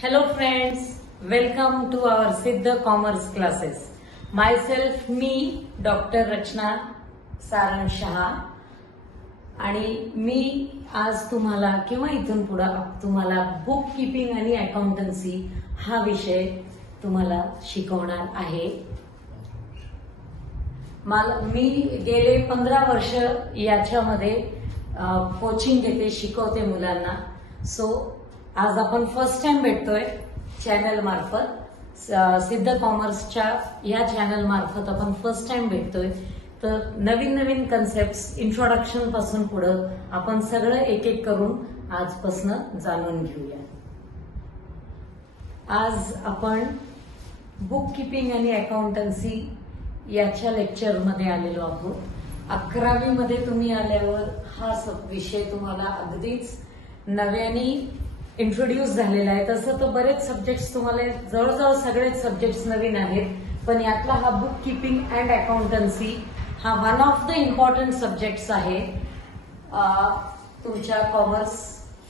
Hello friends, welcome to our Siddha Commerce classes. Myself, me, Dr. Rachna Sarang Shah. आणि मी आज तुम्हाला किंवा इथून पुढे तुम्हाला बुक कीपिंग आणि अकाउंटन्सी हा विषय तुम्हाला शिकवणार आहे. मी गेले 15 वर्ष याच्यामध्ये कोचिंग घेते, शिकवते मुलांना. सो आज आपण फर्स्ट टाइम भेटतोय चॅनल मार्फत, सिद्ध कॉमर्सच्या या चॅनल मार्फत आपण फर्स्ट टाइम भेटतोय. तर नवीन नवीन कन्सेप्ट इंट्रोडक्शन पासून पुढे आपण सगळं एक एक करून आजपासून जाणून घेऊया. आज आपण बुक कीपिंग आणि अकाउंटन्सी याच्या लेक्चरमध्ये आलेलो आहोत. 11वी मध्ये तुम्ही आल्यावर हा विषय तुम्हाला अगदीच नव्याने इंट्रोड्यूस झालेला आहे. तसं तर बरेच सब्जेक्ट्स तुम्हाला जवळजवळ सगळेच सब्जेक्ट्स नवीन आहेत, पण यातला हा बुक कीपिंग अँड अकाउंटन्सी हा one of the important subjects आहे तुमच्या कॉमर्स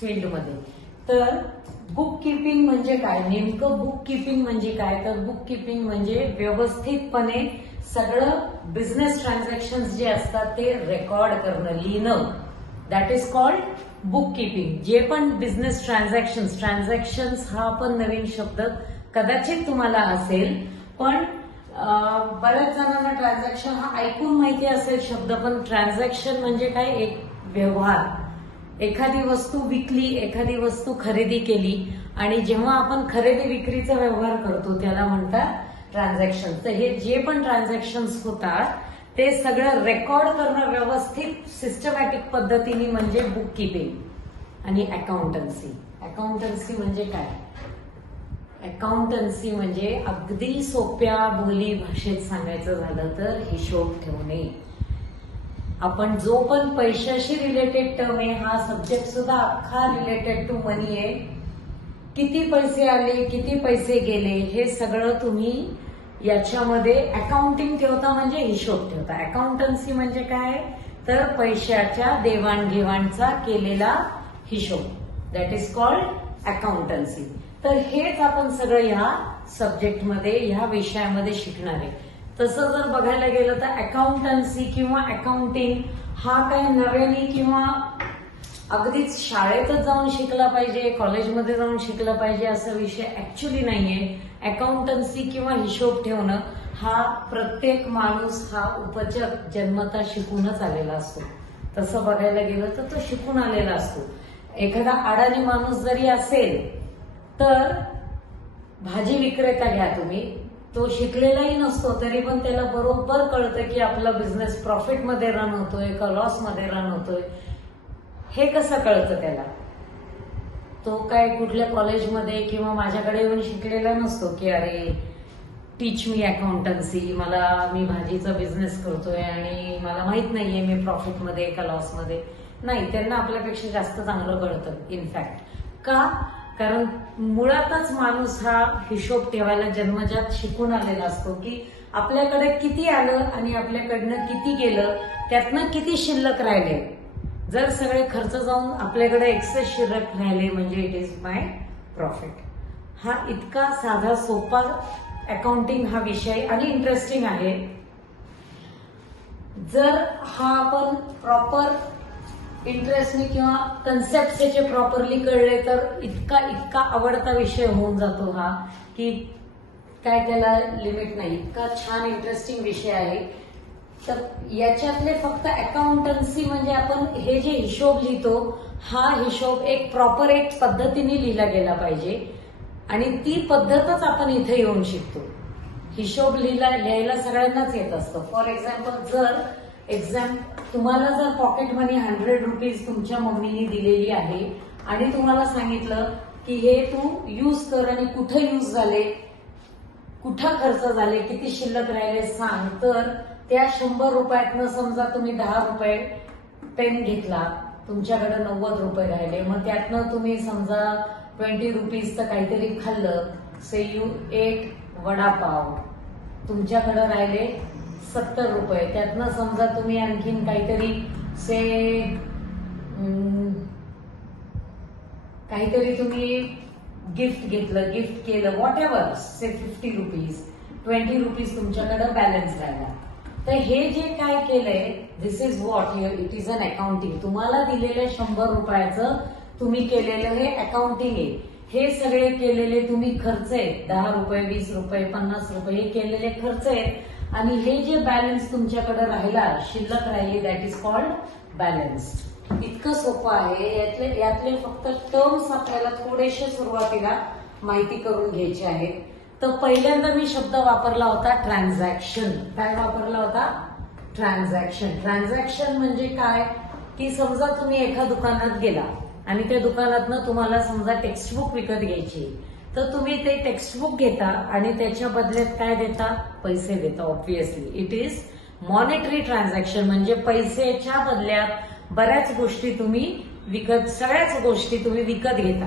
फील्डमध्ये. तर बुक कीपिंग म्हणजे काय, नेमकं बुक कीपिंग म्हणजे काय, तर बुक कीपिंग म्हणजे व्यवस्थितपणे सगळं बिझनेस ट्रान्झॅक्शन्स जे असतात ते रेकॉर्ड करणं, लिहिणं. That is called book keeping. जे पण बिझनेस ट्रान्झॅक्शन्स हा पण नवीन शब्द कदाचित तुम्हाला असेल, पण बऱ्याच जणांना ट्रान्झॅक्शन हा ऐकून माहिती असेल शब्द, पण ट्रान्झॅक्शन म्हणजे काय, एक व्यवहार. एखादी वस्तू विकली, एखादी वस्तू खरेदी केली, आणि जेव्हा आपण खरेदी विक्रीचा व्यवहार करतो त्याला म्हणतात ट्रान्झॅक्शन. तर हे जे पण ट्रान्झॅक्शन्स होतात ते सगळं रेकॉर्ड करणं व्यवस्थित सिस्टमॅटिक पद्धतीने म्हणजे बुक कीपिंग. आणि अकाउंटन्सी म्हणजे काय, अकाउंटन्सी म्हणजे अगदी सोप्या बोली भाषेत सांगायचं झालं तर हिशोब ठेवणे. आपण जो पण पैशाशी रिलेटेड टर्म आहे, हा सब्जेक्ट सुद्धा अख्खा रिलेटेड टू मनी आहे. किती पैसे आले, किती पैसे गेले, हे सगळं तुम्ही याच्यामध्ये अकाउंटिंग ठेवता, म्हणजे हिशोब ठेवता. अकाउंटन्सी म्हणजे काय, तर पैशाच्या देवाणघेवाणचा केलेला हिशोब. That is called accountancy. तर हेच आपण सगळं ह्या सब्जेक्टमध्ये, ह्या विषयामध्ये शिकणार आहे. तसं जर बघायला गेलं तर अकाउंटन्सी किंवा अकाउंटिंग हा काही नव्याने किंवा अगदीच शाळेतच जाऊन शिकला पाहिजे, कॉलेजमध्ये जाऊन शिकला पाहिजे असा विषय ऍक्च्युली नाहीये. अकाउंटन्सी किंवा हिशोब ठेवणं हा प्रत्येक माणूस हा उपजत जन्मता शिकूनच आलेला असतो. तसं बघायला गेलं तर तो शिकून आलेला असतो. एखादा अडाणी माणूस जरी असेल तर भाजी विक्रेता घ्या तुम्ही, तो शिकलेलाही नसतो तरी पण त्याला बरोबर कळतं की आपला बिझनेस प्रॉफिटमध्ये रन होतोय का लॉसमध्ये रन होतोय. हे कसं कळतं त्याला, तो काय कुठल्या कॉलेजमध्ये किंवा माझ्याकडे येऊन शिकलेला नसतो की अरे टीच मी अकाउंटन्सी, मी भाजीचा बिझनेस करतोय आणि मला माहित नाहीये मी प्रॉफिटमध्ये का लॉसमध्ये. नाही, त्यांना आपल्यापेक्षा जास्त चांगलं कळतं इनफॅक्ट. का, कारण मुळातच माणूस हा हिशोब ठेवायला जन्मजात शिकून आलेला असतो की आपल्याकडे किती आलं आणि आपल्याकडनं किती गेलं, त्यातनं किती शिल्लक राहिले. जर सगळे खर्च जाऊन आपल्याकडे एक्सेस शिल्लक राहिले म्हणजे इट इज माय प्रॉफिट. हा इतका साधा सोपा अकाउंटिंग हा विषय आणि इंटरेस्टिंग आहे. जर हा आपण प्रॉपर इंटरेस्टने किंवा कन्सेप्ट त्याचे प्रॉपरली कळले तर इतका आवडता विषय होऊन जातो हा की काय त्याला लिमिट नाही. इतका छान इंटरेस्टिंग विषय आहे. तर याच्यातले फक्त अकाउंटन्सी म्हणजे आपण हे जे हिशोब लिहितो हा हिशोब एक प्रॉपर एक पद्धतीने लिहिला गेला पाहिजे, आणि ती पद्धतच आपण इथे येऊन शिकतो. हिशोब लिहायला सगळ्यांनाच येत असतं. फॉर एक्झाम्पल तुम्हाला जर पॉकेट मनी 100 रुपीज तुमच्या मम्मीने दिलेली आहे आणि तुम्हाला सांगितलं की हे तू यूज कर आणि कुठे यूज झाले, कुठं खर्च झाले, किती शिल्लक राहिले सांग. तर त्या 100 रुपयातनं समजा तुम्ही 10 रुपये पेन घेतला, तुमच्याकडे 90 रुपये राहिले, मग त्यातनं तुम्ही समजा 20 रुपीजचं काहीतरी खाल्लं, से यू एक वडापाव, तुमच्याकडे राहिले 70 रुपये. त्यातनं समजा तुम्ही आणखीन काहीतरी काहीतरी तुम्ही गिफ्ट घेतलं, गिफ्ट केलं, whatever, say 50 rupees, 20 rupees तुमच्याकडे बॅलन्स राहिला. तर हे जे काय केलंय, this is what it is in accounting. तुम्हाला दिलेलं 100 रुपयाचं तुम्ही केलेलं हे अकाउंटिंग आहे. हे सगळे केलेले तुम्ही खर्च आहेत, 10 रुपये, 20 रुपये, 50 रुपये हे केलेले खर्च आहेत. आणि हे जे बॅलन्स तुमच्याकडे राहिला, शिल्लक राहिली, दॅट इज कॉल्ड बॅलन्स. इतकं सोपं आहे. यातले फक्त टर्म्स आपल्याला थोडेसे सुरुवातीला माहिती करून घ्यायचे आहेत. तर पहिल्यांदा मी शब्द वापरला होता ट्रान्झॅक्शन. काय वापरला होता? ट्रान्झॅक्शन. ट्रान्झॅक्शन म्हणजे काय की समजा तुम्ही एका दुकानात गेला आणि त्या दुकानातनं तुम्हाला समजा टेक्स्टबुक विकत घ्यायची, तर तुम्ही ते टेक्स्टबुक घेता आणि त्याच्या बदल्यात काय देता? पैसे देता. Obviously it is monetary transaction. म्हणजे पैशाच्या बदल्यात बऱ्याच गोष्टी तुम्ही सगळ्याच गोष्टी तुम्ही विकत घेता.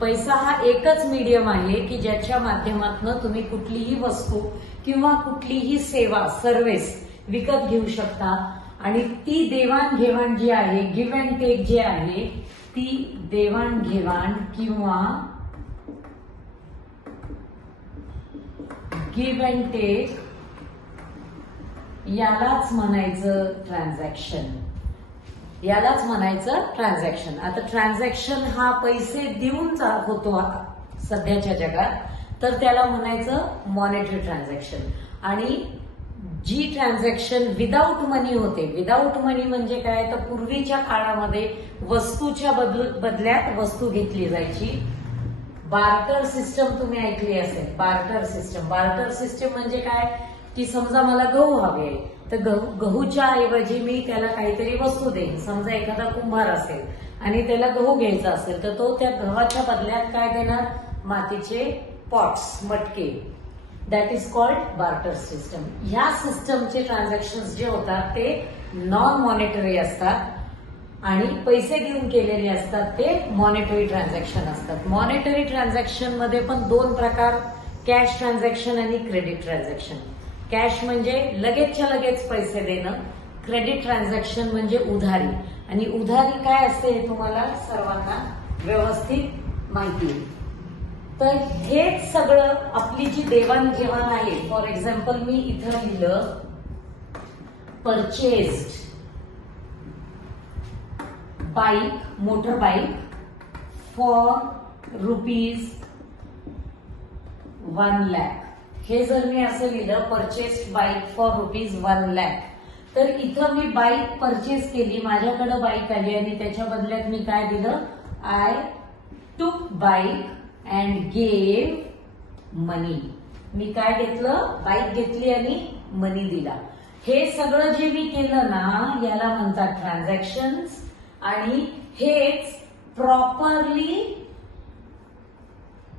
पैसा हा एकच मीडियम आहे की ज्याच्या माध्यमातून तुम्ही कुठलीही वस्तू किंवा कुठलीही सेवा, सर्व्हिस विकत घेऊ शकता. आणि ती देवाणघेवाण जी आहे, गिव्ह अँड टेक जे आहे, ती देवाणघेवाण किंवा गिव्ह अँड टेक यालाच म्हणायचं ट्रान्झॅक्शन. यालाच म्हणायचं ट्रान्झॅक्शन. आता ट्रान्झॅक्शन हा पैसे देऊन होतो सध्याच्या जगात, तर त्याला म्हणायचं मॉनिटरी ट्रान्झॅक्शन. आणि जी ट्रान्झॅक्शन विदाऊट मनी होते, विदाऊट मनी म्हणजे काय, तर पूर्वीच्या काळामध्ये वस्तूच्या बदल्यात वस्तू घेतली जायची. बार्टर सिस्टम तुम्ही ऐकली असेल. Barter system. बार्टर सिस्टम म्हणजे काय की समजा मला गहू हवे, तर गहूच्या ऐवजी मी त्याला काहीतरी वस्तू देईन. समजा एखादा कुंभार असेल आणि त्याला गहू घ्यायचा असेल, तर तो त्या गव्हाच्या बदल्यात काय देणार? मातीचे पॉट्स, मटके. That is called barter system. ह्या सिस्टमचे ट्रान्झॅक्शन जे होतात ते नॉन मॉनिटरी असतात आणि पैसे देऊन केलेले असतात, ते मॉनिटरी ट्रान्झॅक्शन असतात. मॉनिटरी ट्रान्झॅक्शन मध्ये पण 2 प्रकार, कॅश ट्रान्झॅक्शन आणि क्रेडिट ट्रान्झॅक्शन. कॅश म्हणजे लगेचच्या लगेच पैसे देणं. क्रेडिट ट्रान्झॅक्शन म्हणजे उधारी. आणि उधारी काय असते हे तुम्हाला सर्वांना व्यवस्थित माहिती आहे. तर हेच सगळं आपली जी देवाणघेवाण आहे. फॉर एक्झाम्पल मी इथं लिहिलं purchased bike, motor bike for ₹1 lakh. हे जर मी असं लिहिलं परचेस्ड बाईक फॉर ₹1 lakh, तर इथं मी बाईक परचेस केली, माझ्याकडे बाईक आली आणि त्याच्या बदल्यात मी काय दिलं? आय टूक बाईक अँड गेव मनी. मी काय घेतलं? बाईक घेतली आणि मनी दिला. हे सगळं जे मी केलं ना, याला म्हणतात ट्रान्झॅक्शन्स. आणि हेच प्रॉपरली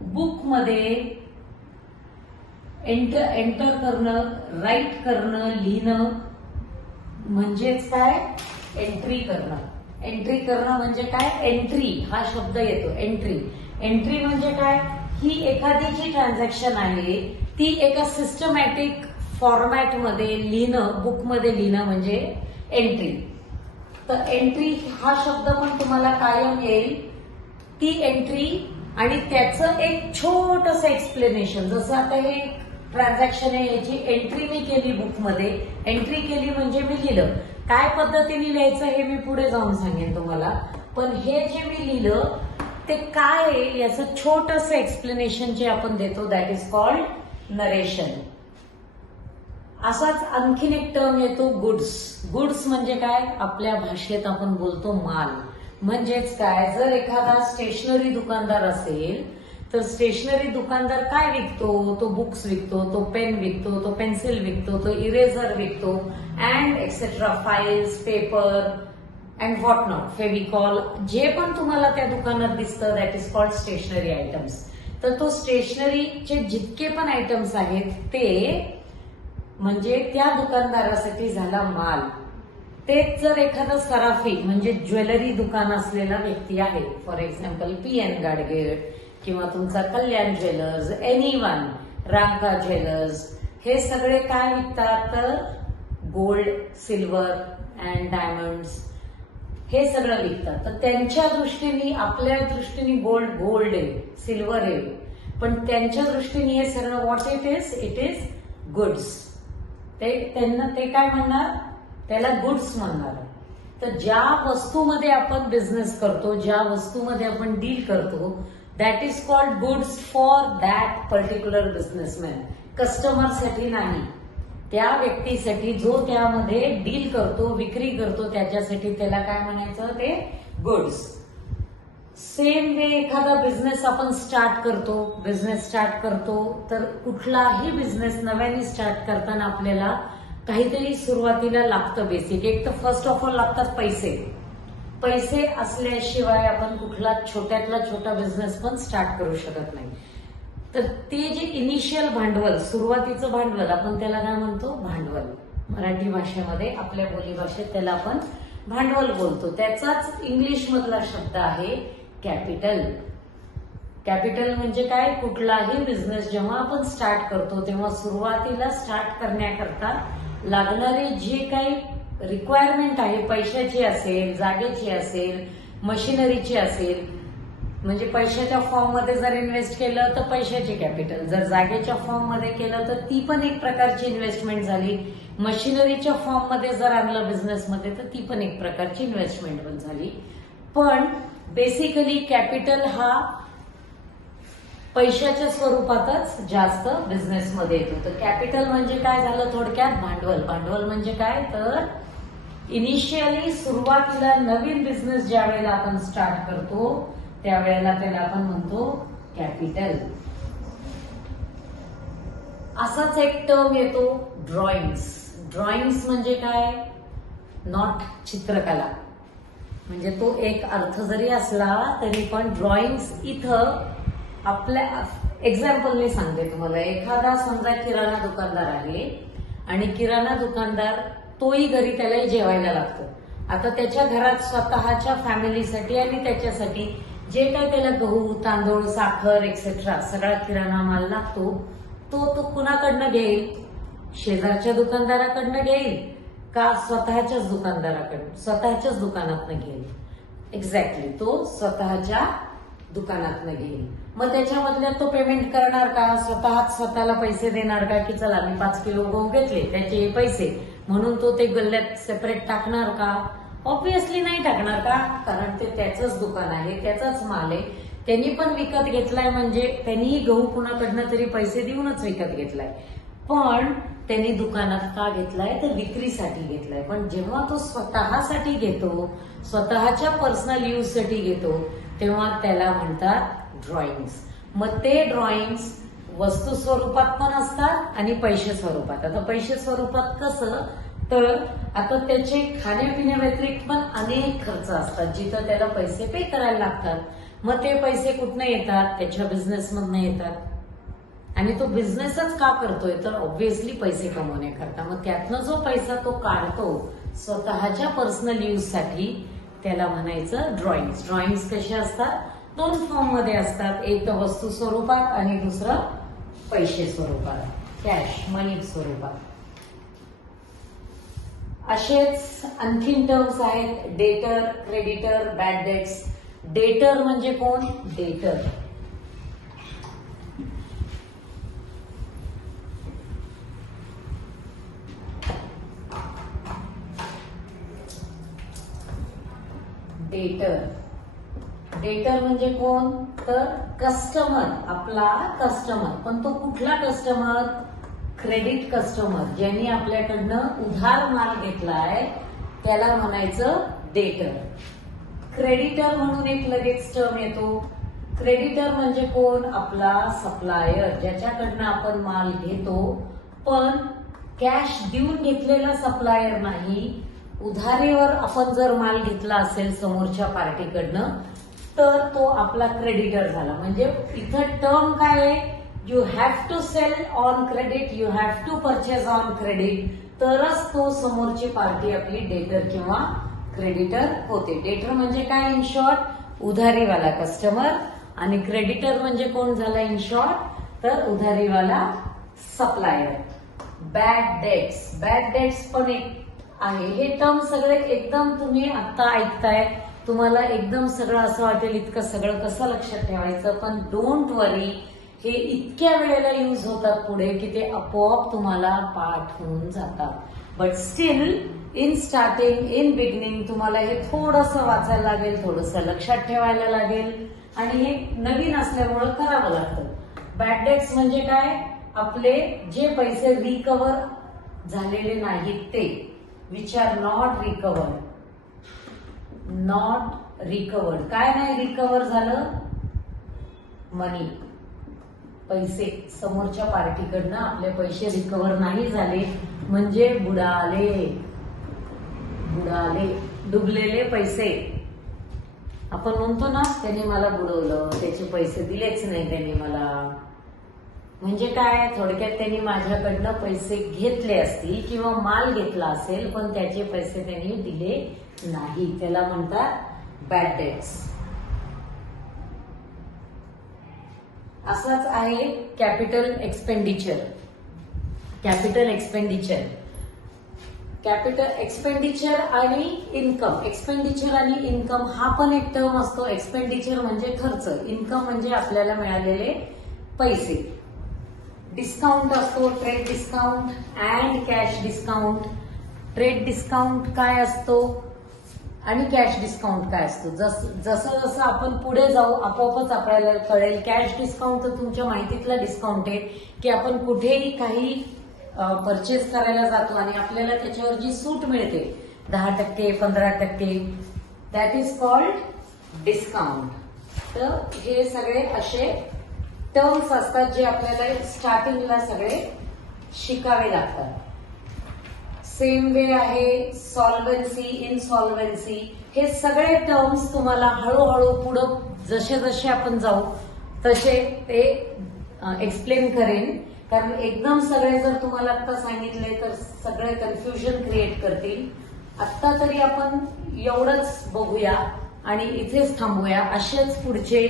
बुकमध्ये एंटर करणं, राईट करणं, लिहिणं म्हणजेच काय? एंट्री करणं. एंट्री करणं म्हणजे काय? एंट्री हा शब्द येतो. एंट्री. एंट्री म्हणजे काय? ही एखादी जी ट्रान्झॅक्शन आहे ती एका सिस्टमॅटिक फॉर्मॅटमध्ये लिहिणं, बुकमध्ये लिहिणं म्हणजे एंट्री. तर एंट्री हा शब्द पण तुम्हाला कायम येईल. ती एंट्री आणि त्याचं एक छोटंसं एक्सप्लेनेशन. जसं आता हे ट्रान्झॅक्शन आहे, याची एंट्री मी केली बुकमध्ये. एंट्री केली म्हणजे मी लिहिलं. काय पद्धतीने लिहायचं हे मी पुढे जाऊन सांगेन तुम्हाला. पण हे जे मी लिहिलं ते काय आहे याचं छोटंसं एक्सप्लेनेशन जे आपण देतो, दॅट इज कॉल्ड नरेशन. असाच आणखीन एक टर्म येतो गुड्स. गुड्स म्हणजे काय? आपल्या भाषेत आपण बोलतो माल. म्हणजेच काय? जर एखादा स्टेशनरी दुकानदार असेल तर स्टेशनरी दुकानदार काय विकतो? तो बुक्स विकतो, तो पेन विकतो, तो पेन्सिल विकतो, तो इरेझर विकतो and etcetera, files, paper and what not, Fevicol, जे पण तुम्हाला त्या दुकानात दिसतं that is called stationery items. तर तो स्टेशनरीचे जितके पण आयटम्स आहेत ते म्हणजे त्या दुकानदारासाठी झाला माल. तेच जर एखादा सराफी म्हणजे ज्वेलरी दुकान असलेला व्यक्ती आहे, फॉर एक्झाम्पल PN गाडगे किंवा तुमचा कल्याण ज्वेलर्स, एनीवन, रांका ज्वेलर्स, हे सगळे काय विकतात? तर गोल्ड, सिल्वर अँड डायमंड्स हे सगळं विकतात. तर त्यांच्या दृष्टीने, आपल्या दृष्टीने गोल्ड आहे, सिल्वर आहे, पण त्यांच्या दृष्टीने हे सगळं व्हॉट इट इज गुड्स. त्यांना ते काय म्हणणार, त्याला गुड्स म्हणणार. तर ज्या वस्तूमध्ये आपण बिझनेस करतो, ज्या वस्तूमध्ये आपण डील करतो, that is called goods for that particular businessman. कस्टमरसाठी नाही, त्या व्यक्तीसाठी जो त्यामध्ये डील करतो, विक्री करतो, त्याच्यासाठी त्याला काय म्हणायचं, ते गुड्स. सेम वे एखादा बिझनेस आपण स्टार्ट करतो, तर कुठलाही बिझनेस नव्याने स्टार्ट करताना आपल्याला काहीतरी सुरुवातीला लागतं बेसिक. एक तर फर्स्ट ऑफ ऑल लागतात पैसे असल्याशिवाय आपण कुठला छोट्यातला छोटा बिझनेस पण स्टार्ट करू शकत नाही. तर ते जे इनिशियल भांडवल, सुरुवातीचं भांडवल, आपण त्याला काय म्हणतो, भांडवल. मराठी भाषेमध्ये, आपल्या बोलीभाषेत त्याला आपण भांडवल बोलतो. त्याचाच इंग्लिश मधला शब्द आहे कॅपिटल. कॅपिटल म्हणजे काय, कुठलाही बिझनेस जेव्हा आपण स्टार्ट करतो तेव्हा सुरुवातीला स्टार्ट करण्याकरता लागणारे जे काही रिक्वायरमेंट आहे, पैशाची असेल, जागेची असेल, मशिनरीची असेल, म्हणजे पैशाच्या फॉर्म मध्ये जर इन्व्हेस्ट केलं तर पैशाची कॅपिटल, जर जागेच्या फॉर्म मध्ये केलं तर ती पण एक प्रकारची इन्व्हेस्टमेंट झाली, मशिनरीच्या फॉर्म मध्ये जर आणलं बिझनेसमध्ये तर ती पण एक प्रकारची इन्व्हेस्टमेंट पण झाली. पण बेसिकली कॅपिटल हा पैशाच्या स्वरूपातच जास्त बिझनेसमध्ये येतो. तर कॅपिटल म्हणजे काय झालं, थोडक्यात भांडवल. भांडवल म्हणजे काय, तर इनिशियली सुरुवातीला नवीन बिझनेस ज्या वेळेला आपण स्टार्ट करतो त्यावेळेला त्याला आपण म्हणतो कॅपिटल. असाच एक टर्म येतो ड्रॉइंग्स. ड्रॉइंग्स म्हणजे काय, नॉट चित्रकला. म्हणजे तो एक अर्थ जरी असला तरी पण ड्रॉइंग्स इथं आपल्या एक्झाम्पलने सांगते तुम्हाला. एखादा समजा किराणा दुकानदार आहे आणि किराणा दुकानदार तोही घरी त्यालाही जेवायला लागतो. आता त्याच्या घरात स्वतःच्या फॅमिलीसाठी आणि त्याच्यासाठी जे काय त्याला गहू, तांदूळ, साखर एक्सेट्रा सगळा किराणा माल लागतो, तो कुणाकडनं घेईल, शेजारच्या दुकानदाराकडनं घेईल का स्वतःच्याच दुकानातनं घेईल. एक्झॅक्टली, तो स्वतःच्या दुकानातनं घेईल. मग त्याच्यामधल्या तो पेमेंट करणार का, स्वतःला पैसे देणार का, की चला मी 5 किलो गहू घेतले त्याचे पैसे म्हणून तो ते गल्ल्यात सेपरेट टाकणार का, ऑब्व्हियसली नाही टाकणार का, कारण ते त्याचंच दुकान आहे, त्याचाच माल आहे, त्यांनी पण विकत घेतलाय, म्हणजे त्यांनीही गहू कुणाकडनं तरी पैसे देऊनच विकत घेतलाय. पण त्यांनी दुकानात का घेतलाय, तर विक्रीसाठी घेतलाय. पण जेव्हा तो स्वतःसाठी घेतो, स्वतःच्या पर्सनल यूज साठी घेतो, तेव्हा त्याला म्हणतात ड्रॉइंग्स. मग ते ड्रॉइंग्स वस्तू स्वरूपात पण असतात आणि पैसे स्वरूपात. आता पैसे स्वरूपात कसं, तर आता त्याचे खाण्यापिण्या व्यतिरिक्त पण अनेक खर्च असतात जिथं त्याला पैसे पे करायला लागतात. मग ते पैसे कुठनं येतात, त्याच्या बिझनेसमधनं येतात. आणि तो बिझनेसच का करतोय, तर ऑब्व्हियसली पैसे कमवण्याकरता. मग त्यातनं जो पैसा तो काढतो स्वतःच्या पर्सनल यूज साठी, त्याला म्हणायचं ड्रॉइंग्स. ड्रॉइंग्स कसे असतात, 2 फॉर्म मध्ये असतात. एक तर वस्तू स्वरूपात आणि दुसरं पैसे स्वरूपात, कॅश, मनी स्वरूपात. असेच आणखीन टर्म्स आहेत, डेटर, क्रेडिटर, बॅड डेट्स. डेटर म्हणजे कोण, डेटर डेटर म्हणजे कोण, तर कस्टमर, आपला कस्टमर. पण तो कुठला कस्टमर, क्रेडिट कस्टमर, ज्यांनी आपल्याकडनं उधार माल घेतलाय त्याला म्हणायचं डेटर. क्रेडिटर म्हणून एक लगेच टर्म येतो. क्रेडिटर म्हणजे कोण, आपला सप्लायर, ज्याच्याकडनं आपण माल घेतो पण कॅश देऊन घेतलेला सप्लायर नाही. उधारीवर आपण जर माल घेतला असेल समोरच्या पार्टीकडनं तर तो आपला क्रेडिटर झाला. म्हणजे इथं टर्म काय आहे, you have to sell on credit, you have to purchase on credit, तरच तो समोरची पार्टी आपली डेटर किंवा क्रेडिटर होते. डेटर म्हणजे काय, इन शॉर्ट उधारीवाला कस्टमर, आणि क्रेडिटर म्हणजे कोण झाला इन शॉर्ट, तर उधारीवाला सप्लायर. बॅड डेट्स पण एक आहे. हे टर्म सगळे एकदम तुम्ही आता ऐकताय, तुम्हाला एकदम सगळं असं वाटेल इतकं सगळं कसं लक्षात ठेवायचं, पण डोंट वरी, हे इतक्या वेळेला यूज होतात पुढे की ते आपोआप तुम्हाला पाठ होऊन जातात. But still in starting, in beginning तुम्हाला हे थोडंसं वाचायला लागेल, थोडंसं लक्षात ठेवायला लागेल आणि हे नवीन असल्यामुळं करावं लागतं. बॅड डेट्स म्हणजे काय? आपले जे पैसे रिकव्हर झालेले नाहीत ते, which are not recovered. Not recovered. काय नाही रिकव्हर झालं? मनी, पैसे. समोरच्या पार्टीकडनं आपले पैसे रिकव्हर नाही झाले म्हणजे बुडाले. बुडाले, डुबलेले पैसे. आपण म्हणतो ना, त्यांनी मला बुडवलं, त्याचे पैसे दिलेच नाही त्यांनी मला. म्हणजे काय? थोडक्यात त्यांनी माझ्याकडनं पैसे घेतले असतील किंवा माल घेतला असेल, पण त्याचे पैसे त्यांनी दिले नाही. त्याला म्हणतात बॅड डेट्स. असंच आहे capital expenditure. Capital expenditure, capital expenditure आणि इन्कम. एक्सपेंडिचर आणि इन्कम हा पण एक टर्म असतो. एक्सपेंडिचर म्हणजे खर्च, इन्कम म्हणजे आपल्याला मिळालेले पैसे. डिस्काउंट असतो, trade discount and cash discount. Trade discount काय असतो आणि कॅश डिस्काउंट काय असतो? जसं जसं आपण पुढे जाऊ आपोआपच आपल्याला कळेल. कॅश डिस्काउंट तर तुमच्या माहितीतला डिस्काउंट आहे की आपण कुठेही काही परचेस करायला जातो आणि आपल्याला त्याच्यावर जी सूट मिळते 10%, 15%, दॅट इज कॉल्ड डिस्काउंट. तर हे सगळे असे टर्म्स असतात जे आपल्याला स्टार्टिंगला सगळे शिकावे लागतात. सेम वे आहे सॉल्व्हन्सी, इनसॉल्व्हन्सी. हे सगळे टर्म्स तुम्हाला हळूहळू पुढं जसे जसे आपण जाऊ तसे ते एक्सप्लेन करेन. कारण एकदम सगळे जर तुम्हाला आता सांगितले तर सगळे कन्फ्युजन क्रिएट करतील. आत्ता तरी आपण एवढंच बघूया आणि इथेच थांबूया. असेच पुढचे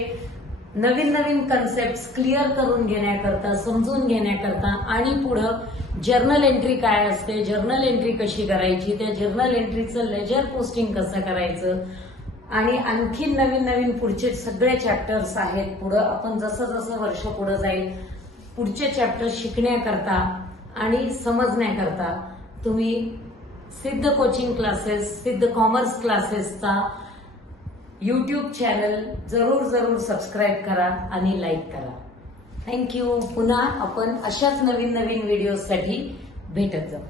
नवीन नवीन कन्सेप्ट क्लिअर करून घेण्याकरता, समजून घेण्याकरता आणि पुढं जर्नल एंट्री काय असते, जर्नल एंट्री कशी करायची, त्या जर्नल एंट्रीचं लेजर पोस्टिंग कसं करायचं आणि आणखी नवीन नवीन पुढचे सगळे चॅप्टर्स आहेत. पुढं आपण जसं जसं वर्ष पुढं जाईल पुढचे चॅप्टर शिकण्याकरता आणि समजण्याकरता तुम्ही सिद्ध कोचिंग क्लासेस, सिद्ध कॉमर्स क्लासेसचा YouTube चॅनल जरूर सबस्क्राईब करा आणि लाईक करा. थँक्यू. पुन्हा आपण अशाच नवीन नवीन व्हिडिओसाठी भेटत जाऊ.